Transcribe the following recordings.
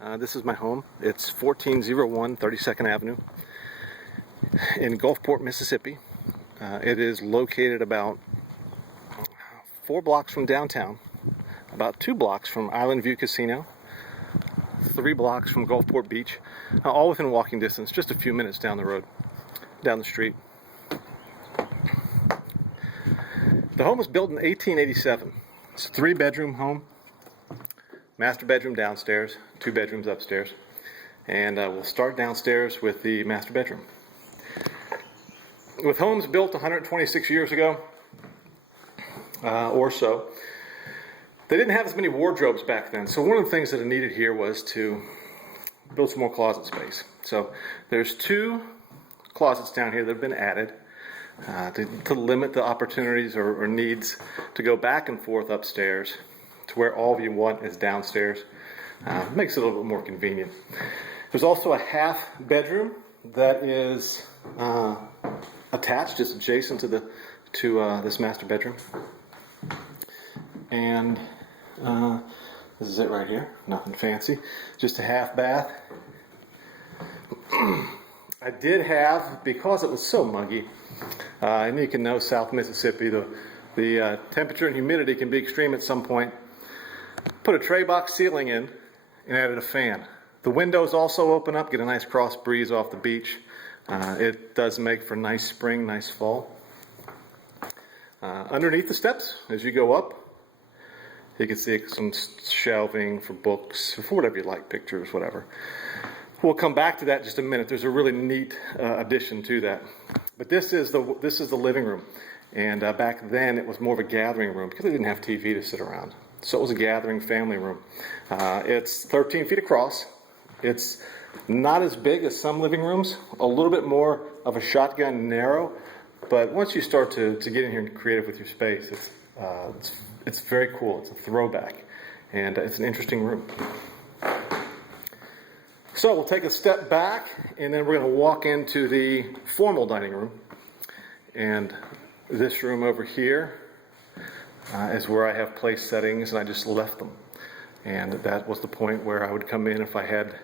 This is my home. It's 1401 32nd Avenue in Gulfport, Mississippi. It is located about 4 blocks from downtown, about 2 blocks from Island View Casino, 3 blocks from Gulfport Beach, all within walking distance, just a few minutes down the road, down the street. The home was built in 1887. It's a 3-bedroom home. Master bedroom downstairs, 2 bedrooms upstairs, and we'll start downstairs with the master bedroom. With homes built 126 years ago or so, they didn't have as many wardrobes back then, so one of the things that I needed here was to build some more closet space. So there's 2 closets down here that have been added to limit the opportunities or needs to go back and forth upstairs to where all you want is downstairs. Makes it a little bit more convenient. There's also a half bedroom that is attached, it's adjacent to this master bedroom. And this is it right here, nothing fancy, just a half bath. I did have, because it was so muggy, and you can know South Mississippi, the temperature and humidity can be extreme at some point, put a tray box ceiling in and added a fan. The windows also open up, get a nice cross breeze off the beach. It does make for nice spring, nice fall. Underneath the steps, as you go up, you can see some shelving for books, or for whatever you like, pictures, whatever. We'll come back to that in just a minute. There's a really neat addition to that. But this is the living room. And back then it was more of a gathering room because they didn't have TV to sit around. So it was a gathering family room. It's 13 feet across. It's not as big as some living rooms, a little bit more of a shotgun narrow, but once you start to get in here and creative with your space, it's very cool. It's a throwback, and it's an interesting room. So we'll take a step back, and then we're going to walk into the formal dining room. And this room over here is where I have place settings, and I just left them. And that was the point where I would come in if I had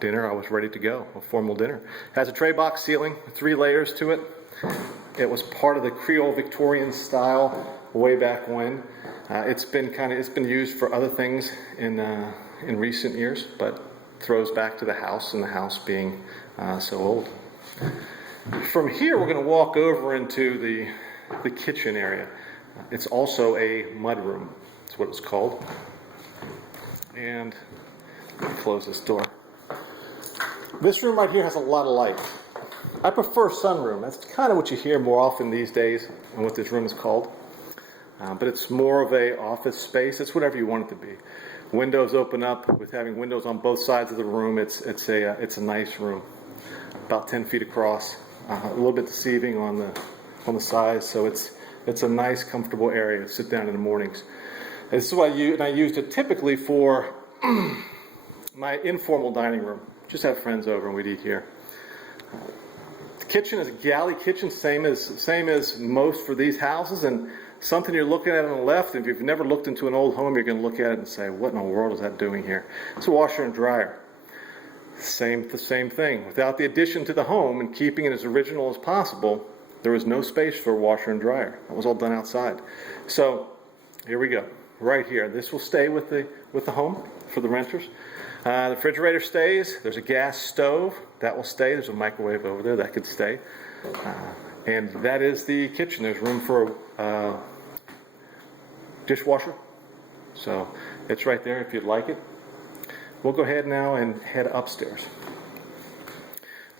dinner. I was ready to go, a formal dinner. It has a tray box ceiling, 3 layers to it. It was part of the Creole Victorian style way back when. It's been used for other things in recent years, but throws back to the house, and the house being so old. From here, we're going to walk over into the kitchen area. It's also a mud room. That's what it's called. And let me close this door. This room right here has a lot of light. I prefer sunroom. That's kind of what you hear more often these days, and what this room is called. But it's more of a office space. It's whatever you want it to be. Windows open up. With having windows on both sides of the room, it's a nice room. About 10 feet across. A little bit deceiving on the sides, so it's a nice, comfortable area to sit down in the mornings. This is what I used it typically for my informal dining room. Just have friends over and we'd eat here. The kitchen is a galley kitchen, same as most for these houses, and something you're looking at on the left. If you've never looked into an old home, you're going to look at it and say, "What in the world is that doing here?" It's a washer and dryer. The same thing. Without the addition to the home and keeping it as original as possible, there was no space for a washer and dryer. That was all done outside. So here we go, right here. This will stay with the home for the renters. The refrigerator stays. There's a gas stove that will stay. There's a microwave over there that could stay. And that is the kitchen. There's room for a dishwasher. So it's right there if you'd like it. We'll go ahead now and head upstairs.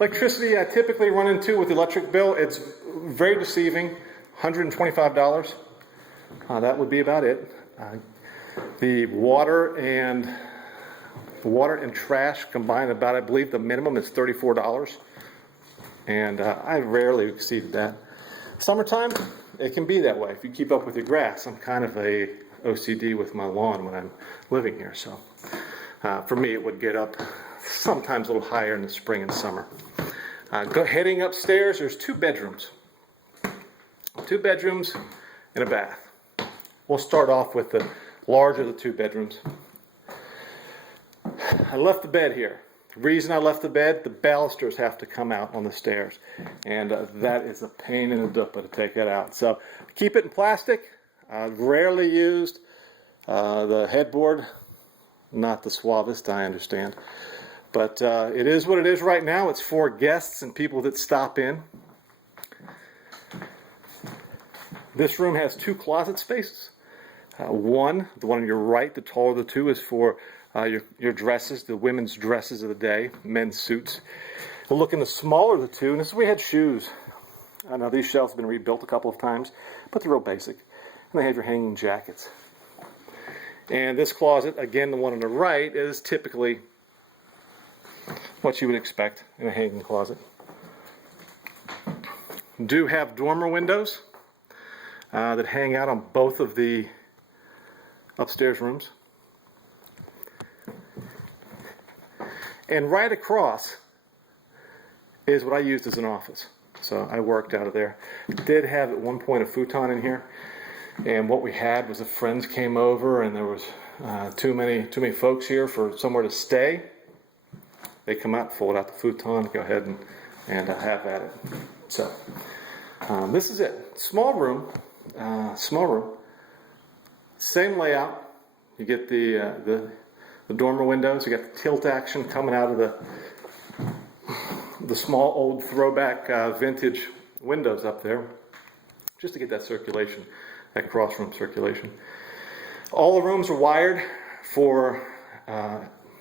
Electricity I typically run into with the electric bill, it's very deceiving, $125. That would be about it. The water and trash combined, about, I believe the minimum is $34. And I rarely exceeded that. Summertime, it can be that way if you keep up with your grass. I'm kind of a OCD with my lawn when I'm living here, so for me it would get up sometimes a little higher in the spring and summer. Heading upstairs, there's 2 bedrooms. 2 bedrooms and a bath. We'll start off with the larger of the 2 bedrooms. I left the bed here. The reason I left the bed, the balusters have to come out on the stairs. And that is a pain in the duppa to take that out. So keep it in plastic, rarely used. The headboard, not the suavest, I understand. But it is what it is right now. It's for guests and people that stop in. This room has 2 closet spaces. One, the one on your right, the taller of the two, is for your dresses, the women's dresses of the day, men's suits. We'll look in the smaller of the two, and this is where we had shoes. Now these shelves have been rebuilt a couple of times, but they're real basic. And they have your hanging jackets. And this closet, again, the one on the right, is typically what you would expect in a hanging closet. Do have dormer windows that hang out on both of the upstairs rooms. And right across is what I used as an office. So I worked out of there. Did have at one point a futon in here. And what we had was the friends came over and there was too many folks here for somewhere to stay. They come out, fold out the futon, go ahead and have at it. So this is it. Small room. Same layout. You get the dormer windows. You got the tilt action coming out of the small old throwback vintage windows up there, just to get that circulation, that cross-room circulation. All the rooms are wired for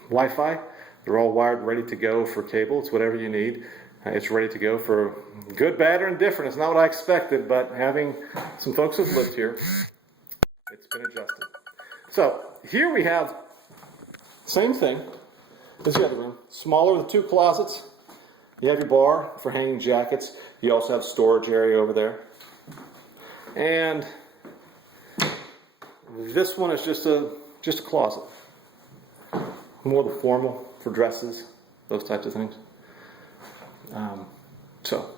Wi-Fi. They're all wired, ready to go for cable. It's whatever you need. It's ready to go for good, bad, or indifferent. It's not what I expected, but having some folks who've lived here, it's been adjusted. So here we have same thing as the other room. Smaller, the 2 closets. You have your bar for hanging jackets. You also have storage area over there. And this one is just a closet. More the formal for dresses, those types of things. So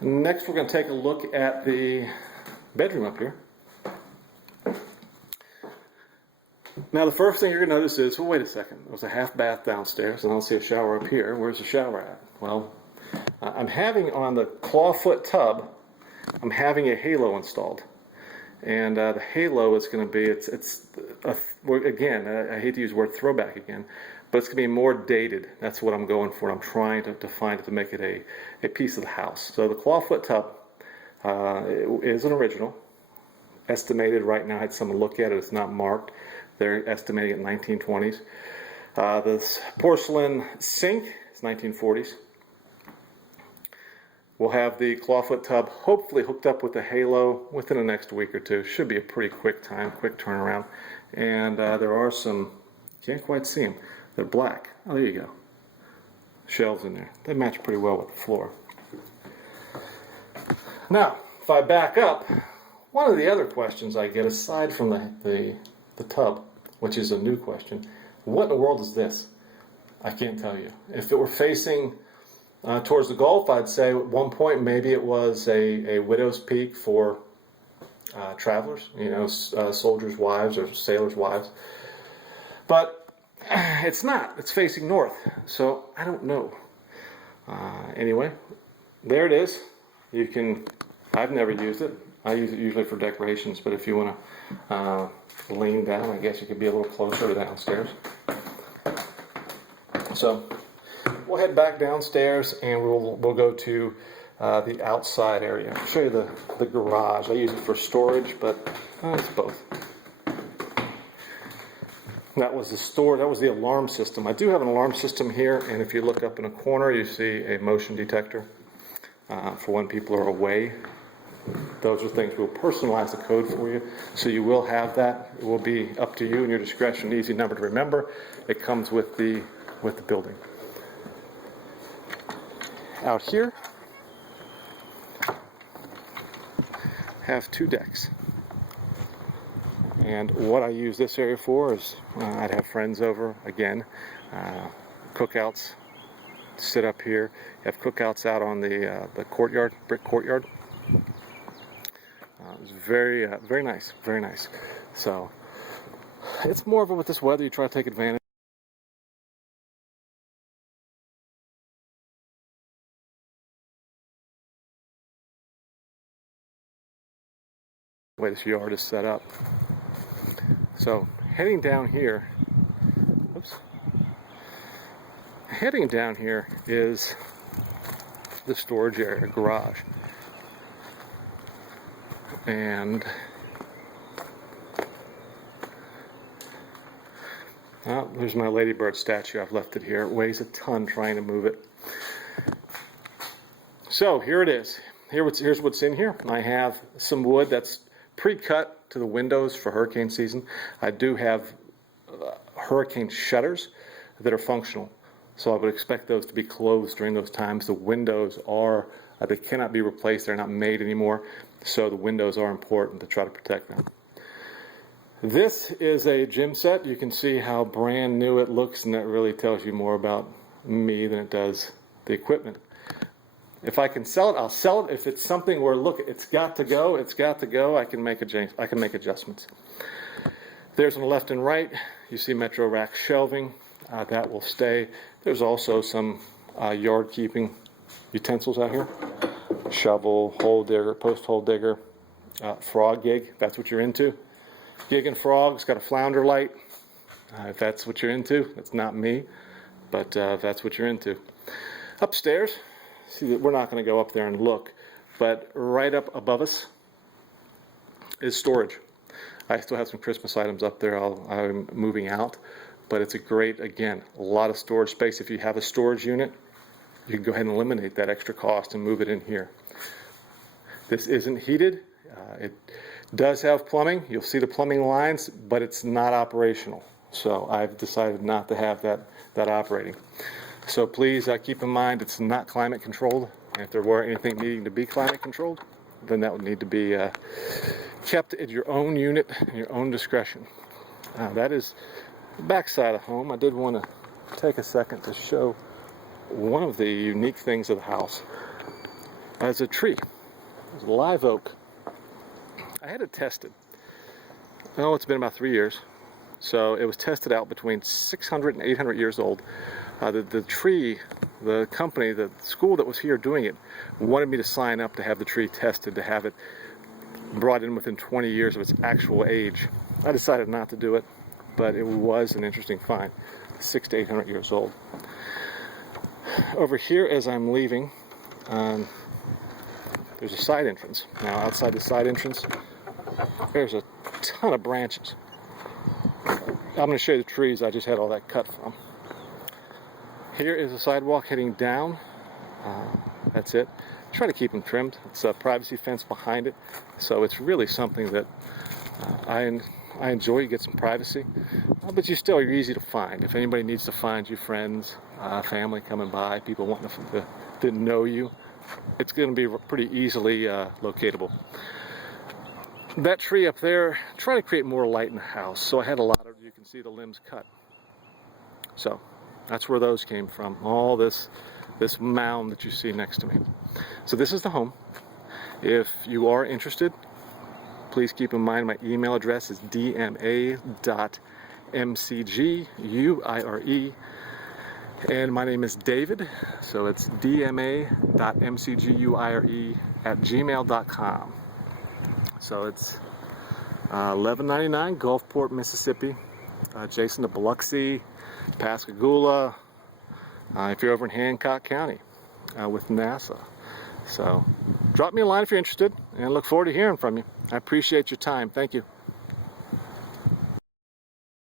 next we're going to take a look at the bedroom up here. Now the first thing you're going to notice is, well, wait a second, there's a half bath downstairs and I don't see a shower up here. Where's the shower at? Well, I'm having on the clawfoot tub, I'm having a halo installed. And the halo is going to be, again, I hate to use the word throwback again, but it's going to be more dated. That's what I'm going for. I'm trying to find it to make it a piece of the house. So the clawfoot tub is an original. Estimated right now, I had someone look at it, it's not marked. They're estimating it 1920s. This porcelain sink is 1940s. We'll have the clawfoot tub hopefully hooked up with the halo within the next week or two. Should be a pretty quick turnaround. And there are some, can't quite see them, they're black. Oh, there you go. Shelves in there. They match pretty well with the floor. Now, if I back up, one of the other questions I get, aside from the tub, which is a new question, what in the world is this? I can't tell you. If it were facing towards the Gulf, I'd say at one point maybe it was a widow's peak for travelers, soldiers' wives or sailors' wives. But it's not. It's facing north, so I don't know. Anyway, there it is. I've never used it. I use it usually for decorations, but if you want to lean down, I guess you could be a little closer to downstairs. So we'll head back downstairs and we'll go to the outside area. I'll show you the garage. I use it for storage, but it's both. That was the alarm system. I do have an alarm system here, and if you look up in a corner, you see a motion detector for when people are away. Those are things we'll personalize the code for you, so you will have that. It will be up to you and your discretion. Easy number to remember. It comes with the building. Out here, have 2 decks. And what I use this area for is I'd have friends over, again, cookouts, sit up here, have cookouts out on the courtyard, brick courtyard. It's very nice, very nice. So it's more of a, with this weather, you try to take advantage. the way this yard is set up. So heading down here, heading down here is the storage area, garage. And there's my ladybird statue. I've left it here. It weighs a ton trying to move it. So here it is. Here's what's in here. I have some wood that's pre-cut to the windows for hurricane season. I do have hurricane shutters that are functional. So I would expect those to be closed during those times. The windows are, they cannot be replaced. They're not made anymore. So the windows are important to try to protect them. This is a gym set. You can see how brand new it looks, and that really tells you more about me than it does the equipment. If I can sell it, I'll sell it. If it's something where, look, it's got to go, I can make adjustments. There's on the left and right, you see Metro Rack shelving. That will stay. There's also some yard keeping utensils out here. Shovel, hole digger, post hole digger, frog gig, if that's what you're into. Gig and frog's got a flounder light. If that's what you're into, that's not me, but if that's what you're into. Upstairs, see that we're not going to go up there and look, but right up above us is storage. I still have some Christmas items up there I'm moving out, but it's a great, again, a lot of storage space. If you have a storage unit, you can go ahead and eliminate that extra cost and move it in here. This isn't heated. It does have plumbing. You'll see the plumbing lines, but it's not operational. So I've decided not to have that operating. So please keep in mind it's not climate controlled. And if there were anything needing to be climate controlled, then that would need to be kept at your own unit and your own discretion. That is the back side of the home. I did want to take a second to show one of the unique things of the house. As a tree. It's a live oak. I had it tested. Oh, it's been about 3 years. So it was tested out between 600 and 800 years old. The tree, the company, the school that was here doing it, wanted me to sign up to have the tree tested, to have it brought in within 20 years of its actual age. I decided not to do it, but it was an interesting find. 600 to 800 years old. Over here, as I'm leaving, there's a side entrance. Now, outside the side entrance, there's a ton of branches. I'm going to show you the trees I just had all that cut from. Here is a sidewalk heading down. That's it. Try to keep them trimmed. It's a privacy fence behind it, so it's really something that I enjoy. You get some privacy, but you're easy to find. If anybody needs to find you, friends, family coming by, people wanting to know you, it's going to be pretty easily locatable. That tree up there, try to create more light in the house. So I had a lot of, you can see the limbs cut. So that's where those came from. All this mound that you see next to me. So this is the home. If you are interested, please keep in mind my email address is dma.mcguire, and my name is David, so it's dma.mcguire@gmail.com. So it's 1199 Gulfport, Mississippi, adjacent to Biloxi, Pascagoula, if you're over in Hancock County with NASA. So drop me a line if you're interested, and look forward to hearing from you. I appreciate your time. Thank you.